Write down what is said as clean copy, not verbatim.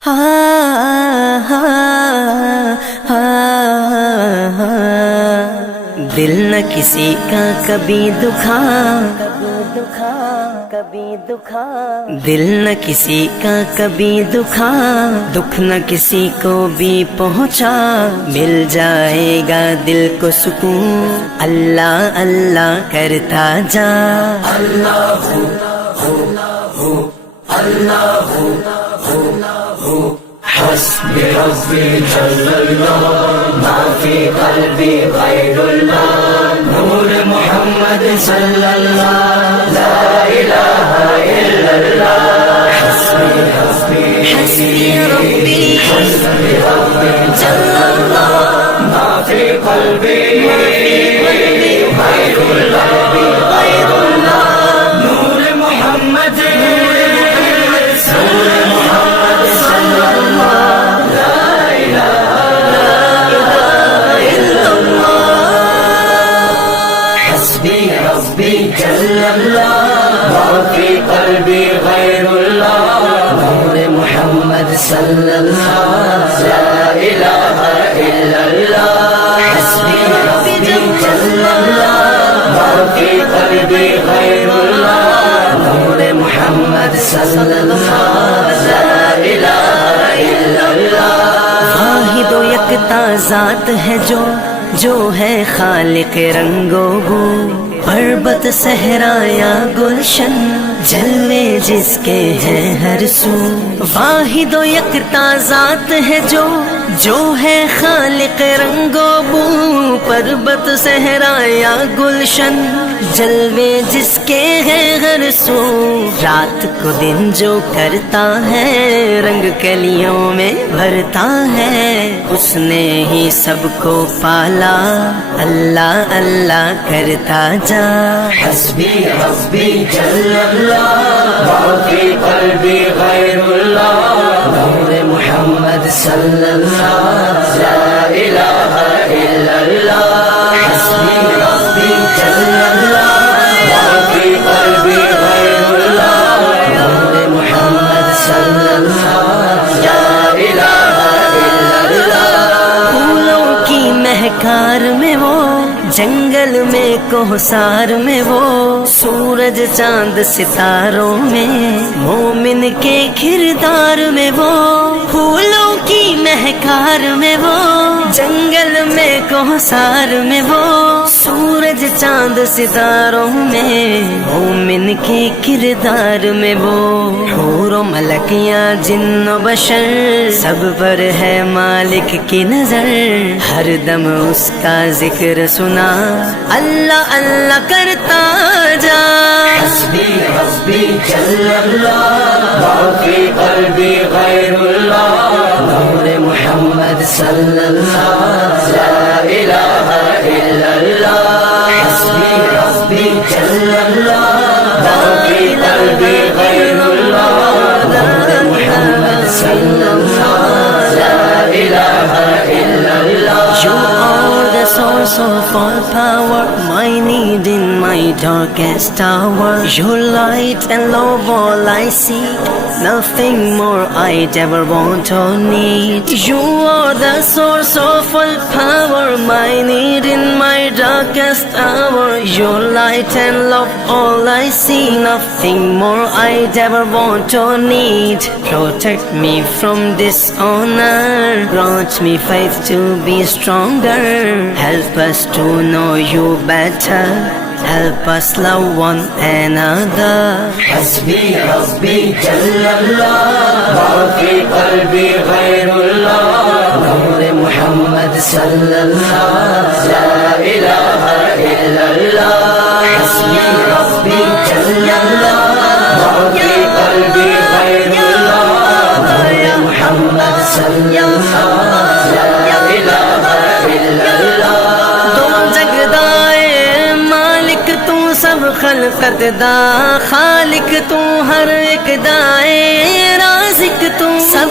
دل نہ کسی کا کبھی دکھا، دل نہ کسی کا کبھی دکھا، دکھ نہ کسی کو بھی پہنچا، مل جائے گا دل کو سکون، اللہ اللہ کرتا جا۔ اللہ ہو اللہ ہو حسبی ربی جل اللہ، ما فی قلبی غیر اللہ، نور محمد صلی اللہ، لا الہ الا اللہ، حسبی ربی جل اللہ، ما فی قلبی غیر اللہ، نور محمد جل اللہ، ما فی قلبی غیر اللہ، نور محمد صلی اللہ، لا الہ الا اللہ، حسبی ربی جل اللہ، ما فی قلبی غیر اللہ، نور محمد صلی اللہ، لا الہ الا اللہ۔ واحد و یکتا ذات ہے جو ہے خالق رنگ و بو، پربت صحرا یا گلشن، جلوے جس کے ہیں ہر سو۔ واحد و یکتا ذات ہے جو ہے خالق رنگ و بو، پربت صحرا یا گلشن، جلوے جس کے ہیں ہر سو۔ رات کو دن جو کرتا ہے، رنگ کلیوں میں بھرتا ہے، اس نے ہی سب کو پالا، اللہ اللہ کرتا جا۔ حسبی ربی جل اللہ، ما فی قلبی غیر اللہ، نور محمد صلی اللہ، لا الہ الا اللہ، حسبی ربی جل اللہ، ما فی قلبی غیر اللہ، نور محمد صلی اللہ، لا الہ الا اللہ۔ پھولوں کی مہکار میں وہ، جنگل میں کوہسار میں وہ، سورج چاند ستاروں میں، مومن کے کردار میں وہ۔ پھولوں کی مہکار میں وہ، جنگل میں کوہسار میں وہ، سورج چاند ستاروں میں، مومن کے کردار میں وہ۔ حور و ملکیاں جن و بشر، سب پر ہے مالک کی نظر، ہر دم اس کا ذکر سنا، اللہ اللہ کرتا جا۔ حسبی ربی جل اللہ، ما فی قلبی غیر اللہ، نور محمد صلی اللہ، لا الہ الا اللہ، حسبی ربی جل اللہ، ما فی قلبی غیر اللہ، نور محمد صلی اللہ، لا الہ الا اللہ۔ You are the source of all power, my need in my darkest hour. Your light and love all I seek, nothing more I'd ever want or need. You are the source of all power, my need in my darkest hour. Your light and love all I see, nothing more I'd ever want or need. Protect me from dishonor, grant me faith to be stronger, help us to know you better, help us love one another. حسبی ربی جل اللہ، ما فی قلبی غیر اللہ، نور محمد صلی اللہ، لا الہ الا اللہ، حسبی ربی جل اللہ، ما فی قلبی غیر اللہ، نور محمد صلی اللہ، لا الہ الا اللہ۔ تو جگدائے مالک تو سب خلقت دا، خالق تو ہر ایک دائے، رازق تو سب